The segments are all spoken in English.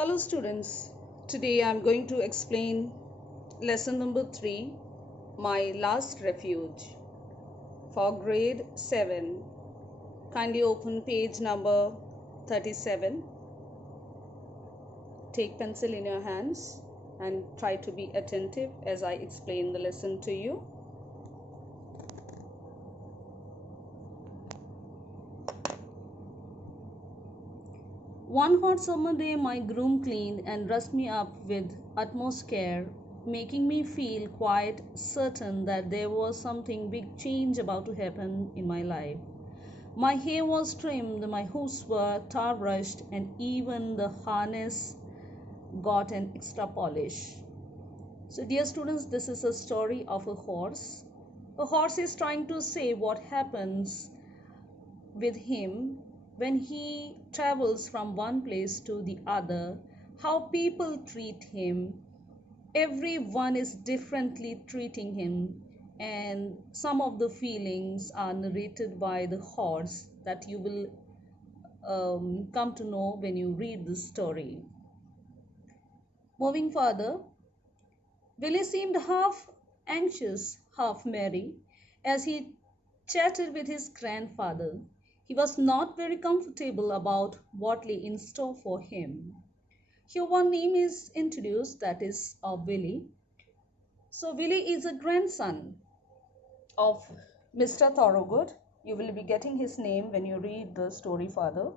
Hello students, today I am going to explain lesson number 3, my last refuge for grade 7. Kindly open page number 37. Take pencil in your hands and try to be attentive as I explain the lesson to you. One hot summer day, my groom cleaned and dressed me up with utmost care, making me feel quite certain that there was something big change about to happen in my life. My hair was trimmed, my hoofs were tar brushed, and even the harness got an extra polish. So, dear students, this is a story of a horse. A horse is trying to say what happens with him when he travels from one place to the other, how people treat him. Everyone is differently treating him, and some of the feelings are narrated by the horse that you will come to know when you read this story. Moving further, Willie seemed half anxious, half merry, as he chatted with his grandfather. He was not very comfortable about what lay in store for him. Here one name is introduced, that is of Willie. So Willie is a grandson of Mr. Thorogood. You will be getting his name when you read the story further.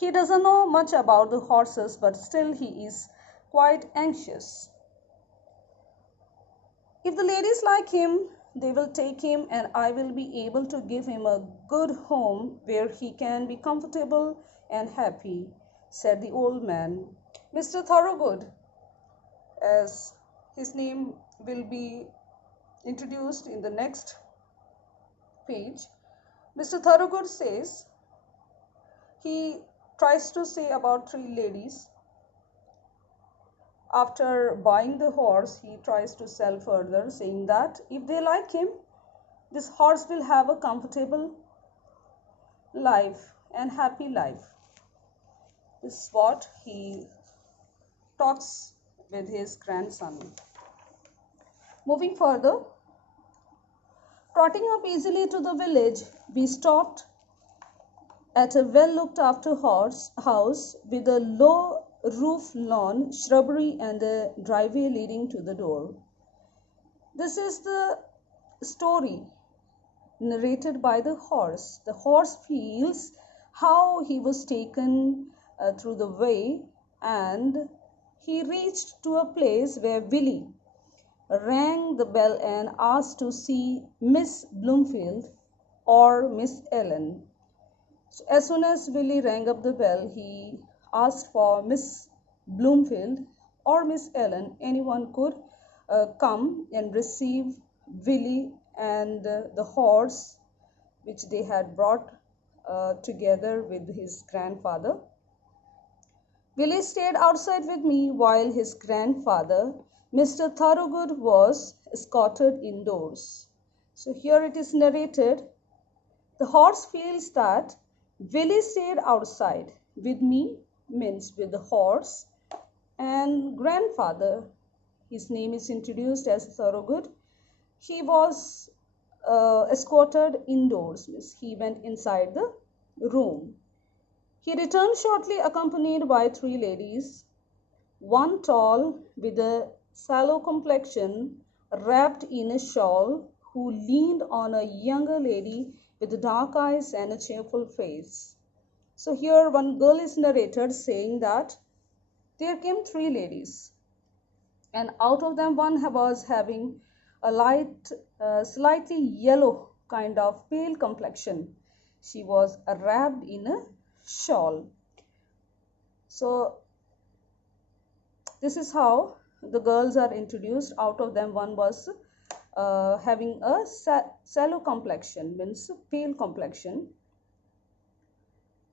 He doesn't know much about the horses, but still he is quite anxious. If the ladies like him, they will take him, and I will be able to give him a good home where he can be comfortable and happy, said the old man. Mr. Thorogood, as his name will be introduced in the next page, Mr. Thorogood says, he tries to say about 3 ladies. After buying the horse, he tries to sell further, saying that if they like him, this horse will have a comfortable life and happy life. This is what he talks with his grandson. Moving further, trotting up easily to the village, we stopped at a well looked after house with a low roof lawn, shrubbery, and a driveway leading to the door. This is the story narrated by the horse. The horse feels how he was taken through the way, and he reached to a place where Willie rang the bell and asked to see Miss Bloomfield or Miss Ellen. So as soon as Willie rang up the bell, he asked for Miss Bloomfield or Miss Ellen. Anyone could come and receive Willie and the horse which they had brought together with his grandfather. Willie stayed outside with me while his grandfather, Mr. Thorogood, was escorted indoors. So here it is narrated. The horse feels that Willie stayed outside with me, means with the horse, and grandfather, his name is introduced as Thorogood, he was escorted indoors, means he went inside the room. He returned shortly accompanied by 3 ladies, one tall with a sallow complexion wrapped in a shawl, who leaned on a younger lady with dark eyes and a cheerful face. So here one girl is narrated saying that there came 3 ladies, and out of them one was having a light, slightly yellow kind of pale complexion. She was wrapped in a shawl. So this is how the girls are introduced. Out of them one was having a sallow complexion, means pale complexion.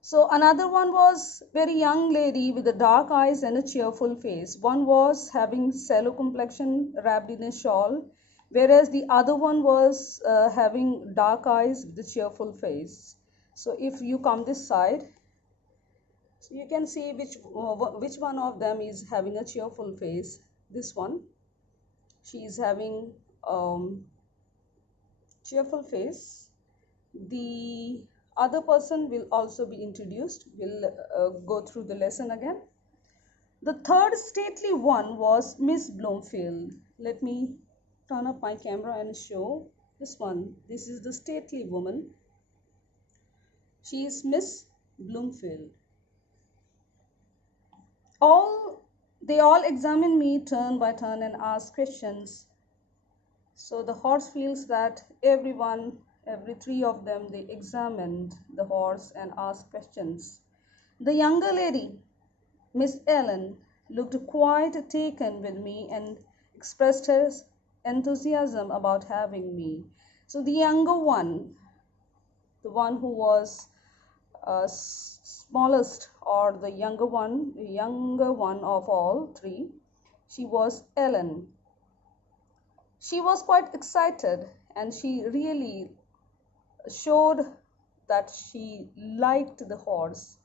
So another one was very young lady with the dark eyes and a cheerful face. One was having sallow complexion wrapped in a shawl, whereas the other one was having dark eyes with a cheerful face. So if you come this side, So you can see which one of them is having a cheerful face. This one, she is having cheerful face. The other person will also be introduced. We'll go through the lesson again. The third stately one was Miss Bloomfield. Let me turn up my camera and show this one. This is the stately woman. She is Miss Bloomfield. They all examine me turn by turn and ask questions. So the horse feels that every three of them, they examined the horse and asked questions. The younger lady, Miss Ellen, looked quite taken with me and expressed her enthusiasm about having me. So the younger one, the one who was smallest, or the younger one of all three, she was Ellen. She was quite excited and she really showed that she liked the horse.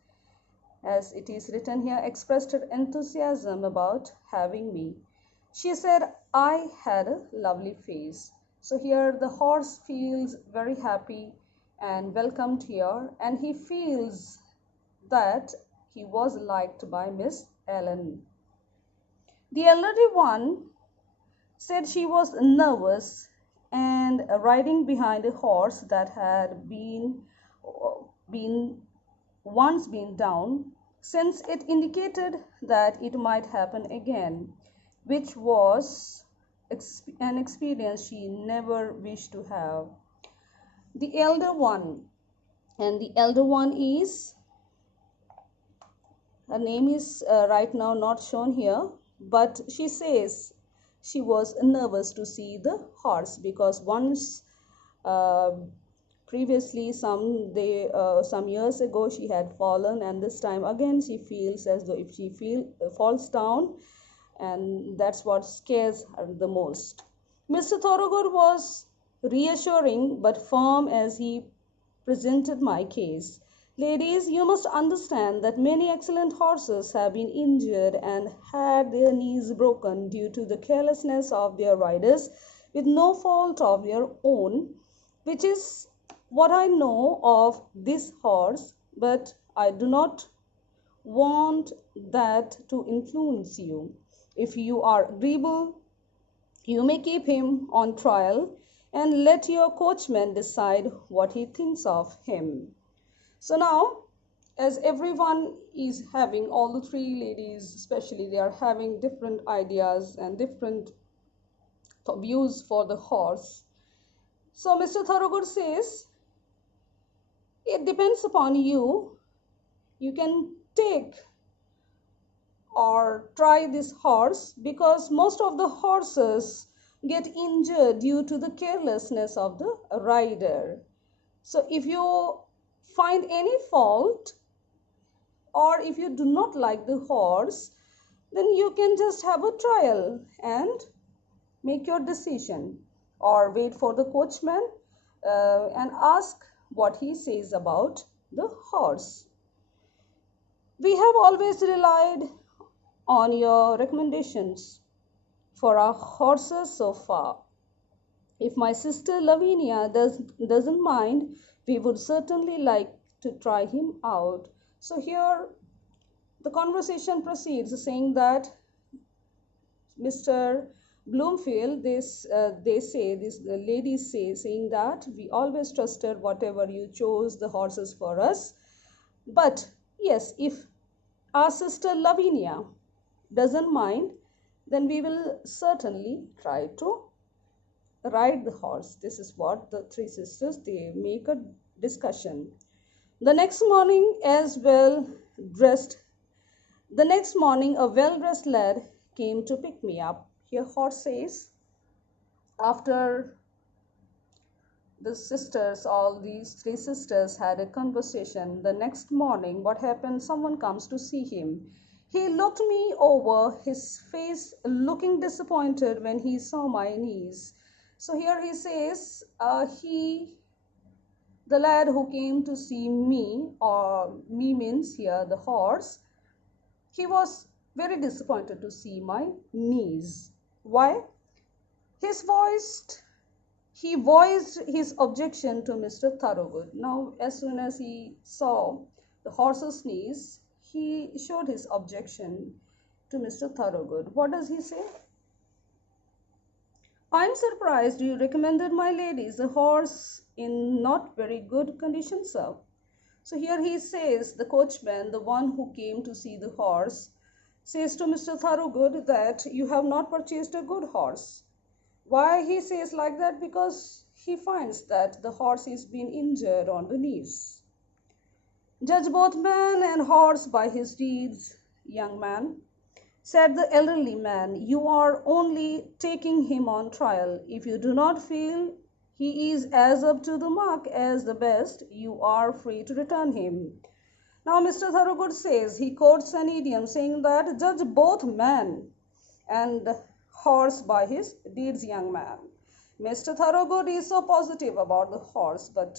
As it is written here, expressed her enthusiasm about having me. She said I had a lovely face. So here the horse feels very happy and welcomed here, and he feels that he was liked by Miss Ellen. The elderly one said she was nervous and riding behind a horse that had once been down, since it indicated that it might happen again, which was an experience she never wished to have. The elder one, and the elder one is, her name is right now not shown here, but she says she was nervous to see the horse because once previously some years ago she had fallen, and this time again she feels as though if she falls down, and that's what scares her the most. Mr. Thorogood was reassuring but firm as he presented my case. Ladies, you must understand that many excellent horses have been injured and had their knees broken due to the carelessness of their riders with no fault of their own, which is what I know of this horse, but I do not want that to influence you. If you are agreeable, you may keep him on trial and let your coachman decide what he thinks of him. So now, as everyone is having, all the three ladies especially, they are having different ideas and different views for the horse. So Mr. Thorogood says, it depends upon you. You can take or try this horse because most of the horses get injured due to the carelessness of the rider. So if you find any fault, or if you do not like the horse, then you can just have a trial and make your decision, or wait for the coachman and ask what he says about the horse. We have always relied on your recommendations for our horses so far. If my sister Lavinia doesn't mind, we would certainly like to try him out. So here the conversation proceeds, saying that Mr. Bloomfield, these ladies saying that we always trusted whatever you chose the horses for us. But yes, if our sister Lavinia doesn't mind, then we will certainly try to ride the horse. This is what the three sisters, they make a discussion. The next morning, a well-dressed lad came to pick me up. Here horse says, after the sisters, all these three sisters had a conversation, the next morning what happened, someone comes to see him. He looked me over, his face looking disappointed when he saw my knees. So here he says he The lad who came to see me, or me means here the horse, he was very disappointed to see my knees. Why? His voiced he voiced his objection to Mr. Thoroughgood. Now, as soon as he saw the horse's knees, he showed his objection to Mr. Thoroughgood. What does he say? I'm surprised you recommended my ladies a horse in not very good condition, sir. So here he says, the coachman, the one who came to see the horse, says to Mr. Thoroughgood that you have not purchased a good horse. Why he says like that? Because he finds that the horse is being injured on the knees. Judge both man and horse by his deeds, young man, said the elderly man. You are only taking him on trial. If you do not feel he is as up to the mark as the best, you are free to return him. Now Mr. Thoroughgood says, he quotes an idiom saying that judge both man and horse by his deeds, young man. Mr. Thoroughgood is so positive about the horse, but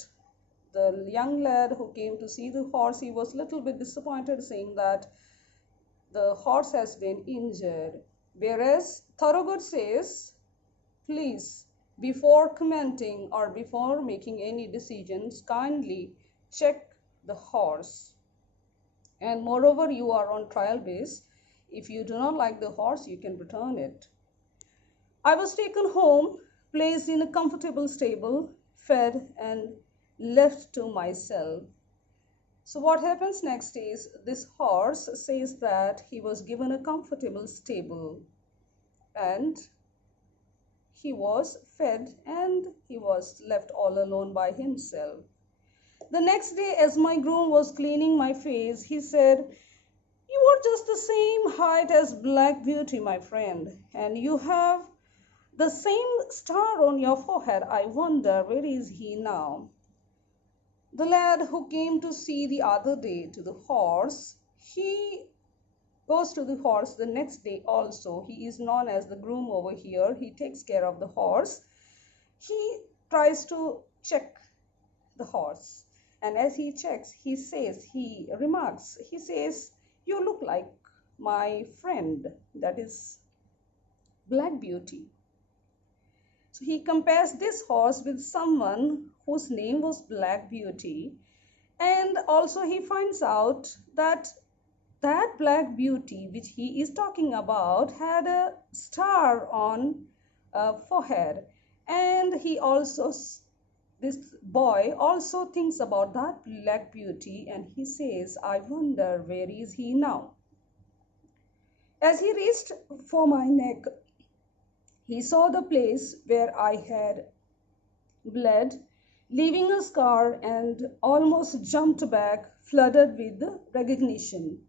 the young lad who came to see the horse, he was a little bit disappointed, saying that the horse has been injured. Whereas Thoroughgood says, please, before commenting or before making any decisions, kindly check the horse. And moreover, you are on trial base. If you do not like the horse, you can return it. I was taken home, placed in a comfortable stable, fed and left to myself. So what happens next is this horse says that he was given a comfortable stable and he was fed and he was left all alone by himself. The next day, as my groom was cleaning my face, he said, you are just the same height as Black Beauty, my friend, and you have the same star on your forehead. I wonder, where is he now? The lad who came to see the other day to the horse, he goes to the horse the next day also. He is known as the groom over here. He takes care of the horse. He tries to check the horse. And as he checks, he says, he remarks, he says, you look like my friend, that is Black Beauty. So he compares this horse with someone whose name was Black Beauty, and also he finds out that that Black Beauty which he is talking about had a star on forehead, and he also, this boy also thinks about that Black Beauty, and he says, I wonder, where is he now? As he reached for my neck, he saw the place where I had bled, leaving a scar, and almost jumped back, flooded with recognition.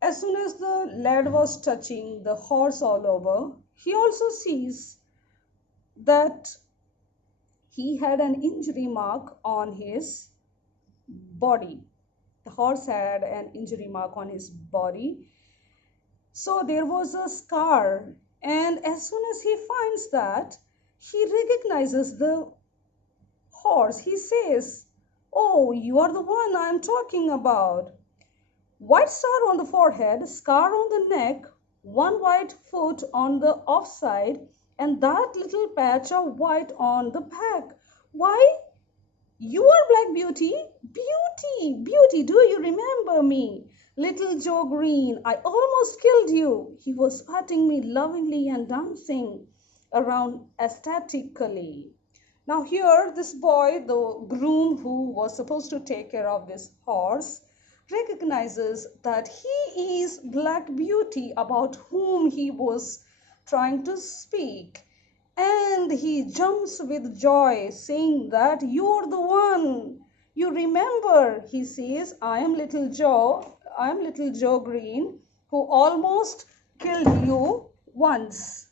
As soon as the lad was touching the horse all over, he also sees that he had an injury mark on his body. The horse had an injury mark on his body. So there was a scar, and as soon as he finds that, he recognizes the horse. He says, oh, you are the one I am talking about. White star on the forehead, scar on the neck, one white foot on the offside, and that little patch of white on the back. Why, you are Black Beauty? Beauty, Beauty, do you remember me? Little Joe Green, I almost killed you. He was patting me lovingly and dancing around ecstatically. Now here, this boy, the groom who was supposed to take care of this horse, recognizes that he is Black Beauty about whom he was trying to speak. And he jumps with joy, saying that you're the one. You remember, he says, I am Little Joe Green, who almost killed you once.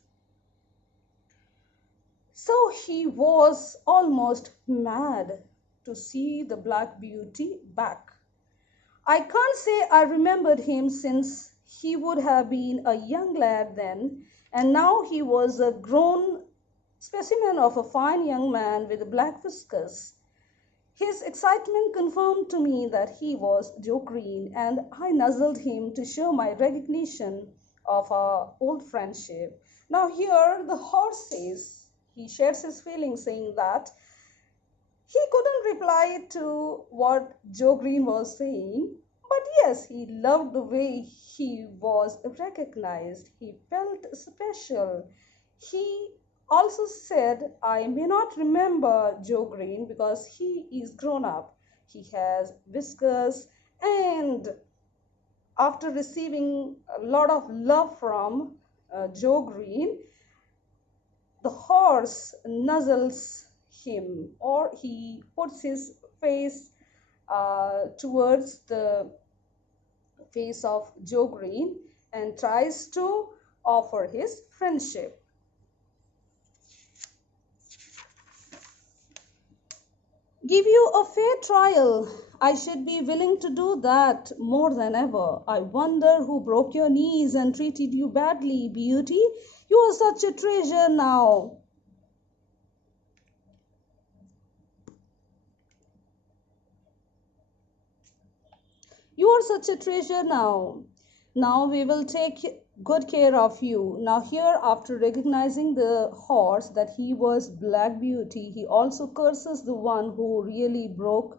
So he was almost mad to see the Black Beauty back. I can't say I remembered him, since he would have been a young lad then, and now he was a grown specimen of a fine young man with black whiskers. His excitement confirmed to me that he was Joe Green, and I nuzzled him to show my recognition of our old friendship. Now, here the horse says, he shares his feelings, saying that he couldn't reply to what Joe Green was saying, but yes, he loved the way he was recognized. He felt special. He also said, I may not remember Joe Green because he is grown up. He has whiskers, and after receiving a lot of love from Joe Green, the horse nuzzles him, or he puts his face towards the face of Joe Green and tries to offer his friendship. Give you a fair trial. I should be willing to do that more than ever. I wonder who broke your knees and treated you badly, beauty. You are such a treasure now. You are such a treasure now. Now we will take good care of you. Now, here, after recognizing the horse that he was Black Beauty, he also curses the one who broke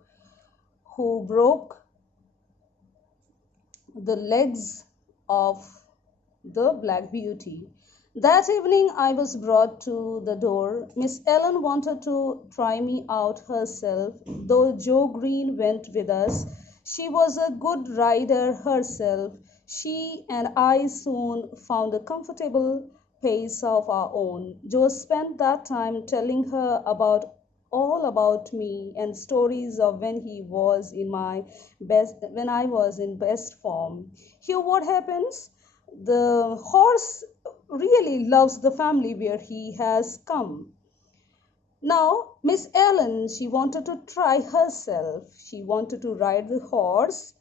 the legs of the Black Beauty. That evening I was brought to the door. Miss Ellen wanted to try me out herself, though Joe Green went with us. She was a good rider herself. She and I soon found a comfortable pace of our own. Joe spent that time telling her about all about me and stories of when I was in best form. Here what happens? The horse really loves the family where he has come. Now, Miss Ellen, she wanted to try herself. She wanted to ride the horse.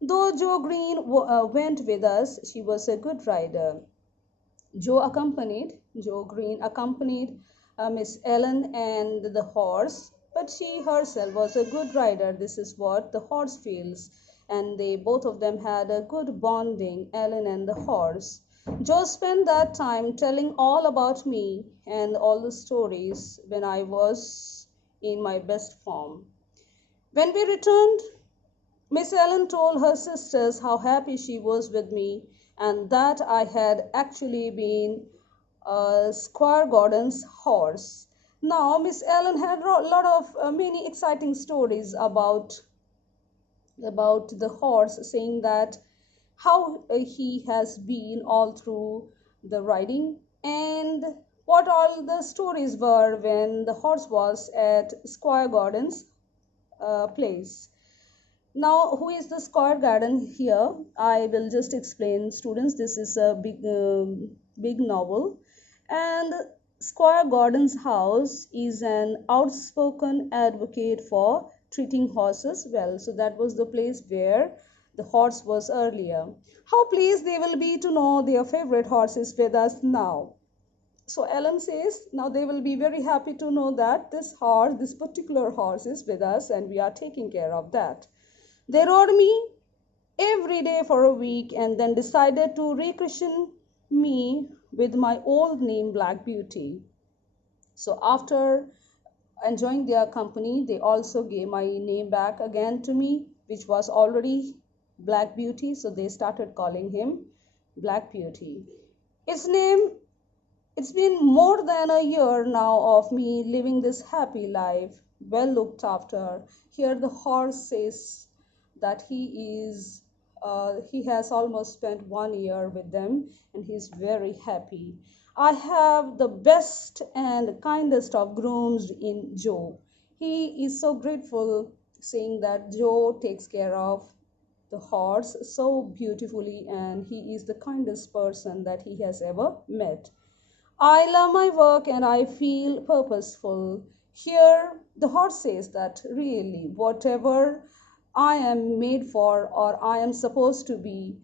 Though Joe Green went with us, she was a good rider. Joe Green accompanied Miss Ellen and the horse, but she herself was a good rider. This is what the horse feels. And they both of them had a good bonding, Ellen and the horse. Joe spent that time telling all about me and all the stories when I was in my best form. When we returned, Miss Ellen told her sisters how happy she was with me and that I had actually been Squire Gordon's horse. Now, Miss Ellen had a lot of many exciting stories about the horse, saying that how he has been all through the riding and what all the stories were when the horse was at Squire Gordon's place. Now, who is the Squire Garden here? I will just explain, students. This is a big novel, and Squire Gordon's house is an outspoken advocate for treating horses well. So that was the place where the horse was earlier. How pleased they will be to know their favorite horse is with us now. So Ellen says, now they will be very happy to know that this particular horse is with us and we are taking care of that. They rode me every day for a week and then decided to rechristen me with my old name, Black Beauty. So after enjoying their company, they also gave my name back again to me, which was already Black Beauty. So they started calling him Black Beauty. It's been more than a year now of me living this happy life, well looked after. Here the horse says that he has almost spent 1 year with them and he's very happy. I have the best and kindest of grooms in Joe. He is so grateful, saying that Joe takes care of the horse so beautifully and he is the kindest person that he has ever met. I love my work and I feel purposeful. Here, the horse says that really, whatever I am made for or I am supposed to be,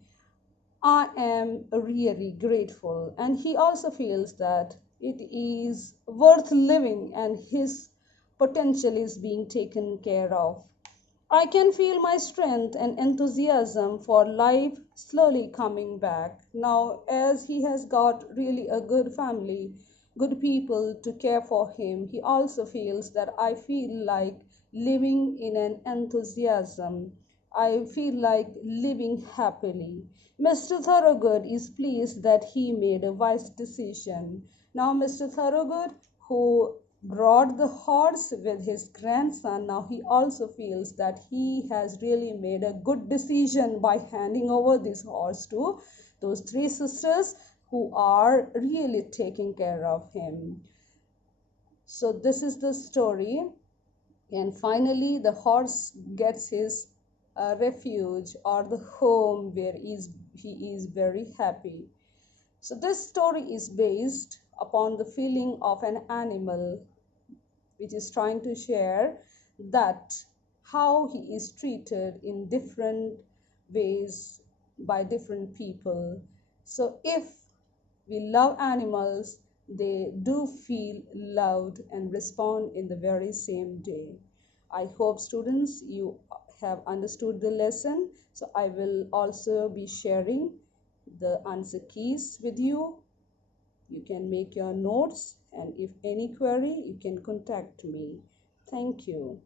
I am really grateful. And he also feels that it is worth living and his potential is being taken care of. I can feel my strength and enthusiasm for life slowly coming back. Now, as he has got really a good family, good people to care for him, he also feels that I feel like living in an enthusiasm. I feel like living happily. Mr. Thorogood is pleased that he made a wise decision. Now, Mr. Thorogood, who brought the horse with his grandson, now he also feels that he has really made a good decision by handing over this horse to those three sisters who are really taking care of him. So this is the story, and finally the horse gets his refuge or the home where he is very happy. So this story is based upon the feeling of an animal which is trying to share that how he is treated in different ways by different people. So if we love animals, they do feel loved and respond in the very same day. I hope students you have understood the lesson. So I will also be sharing the answer keys with you. You can make your notes, and if any query, you can contact me. Thank you.